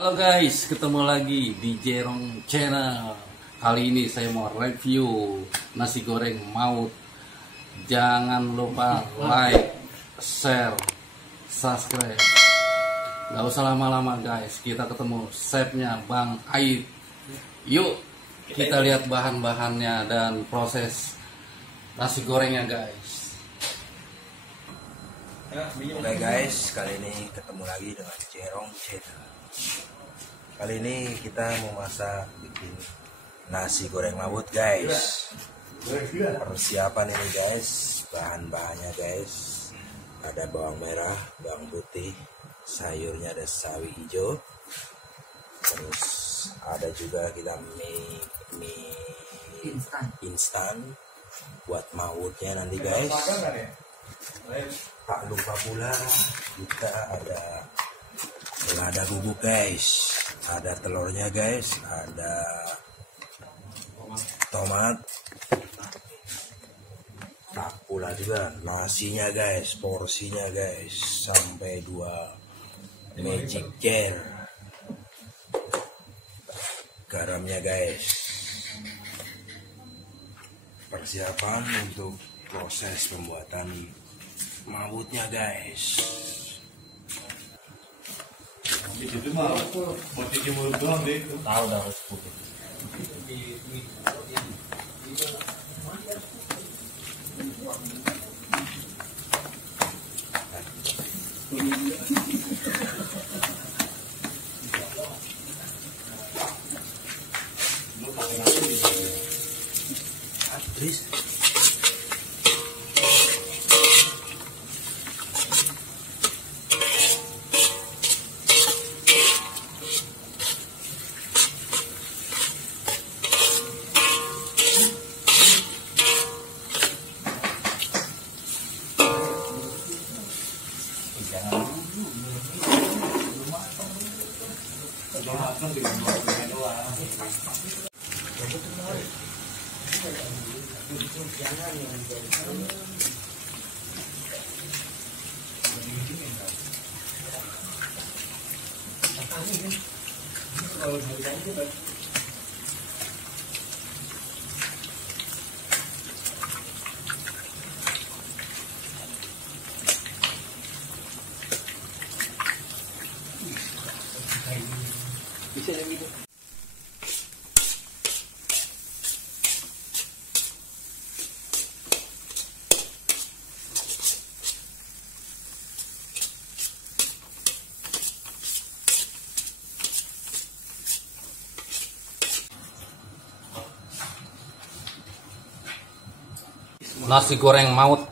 Halo guys, ketemu lagi di Jerong Channel. Kali ini saya mau review nasi goreng maut. Jangan lupa like, share, subscribe. Gak usah lama-lama guys, kita ketemu chefnya Bang Aib. Yuk kita lihat bahan-bahannya dan proses nasi gorengnya guys. Oke guys, kali ini ketemu lagi dengan Jerong Channel. Kali ini kita mau masak bikin nasi goreng maut guys. Persiapan ini guys, bahan-bahannya guys, ada bawang merah, bawang putih, sayurnya ada sawi hijau, terus ada juga kita mie instan buat mautnya nanti guys. Tak lupa pula kita ada lada bubuk guys, ada telurnya guys, ada tomat, tak pula juga nasinya guys, porsinya guys sampai 2 magic jar, garamnya guys. Persiapan untuk proses pembuatan mautnya guys. Itu mah mau cuci mulut doang deh. Tahu dah harus putih. Please. Bisa yang itu. Nasi goreng maut.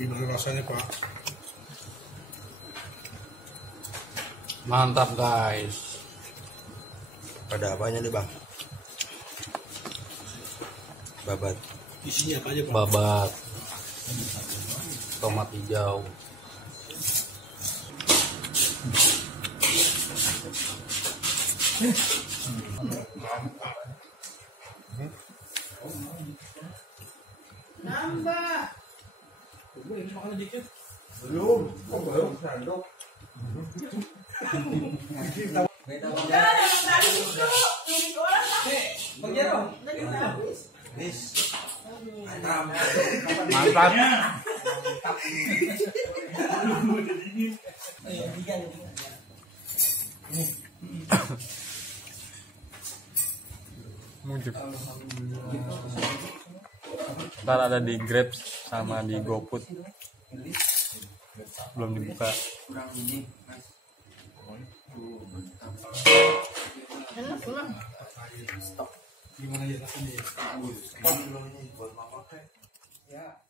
Gimana rasanya Pak? Mantap guys. Ada apanya nih bang? Babat. Isinya apa aja Pak? Babat, tomat hijau, Nambah. Belum. Oh belum sendok. Udah, tadi itu. Ini orang lah. Bagaimana? Tadi udah habis. mantap. Mujuk. Ntar ada di Grab sama di GoFood. Belum dibuka. Enak pulang. Gimana ya rasanya? Ini belum ini buat mama teh. Ya.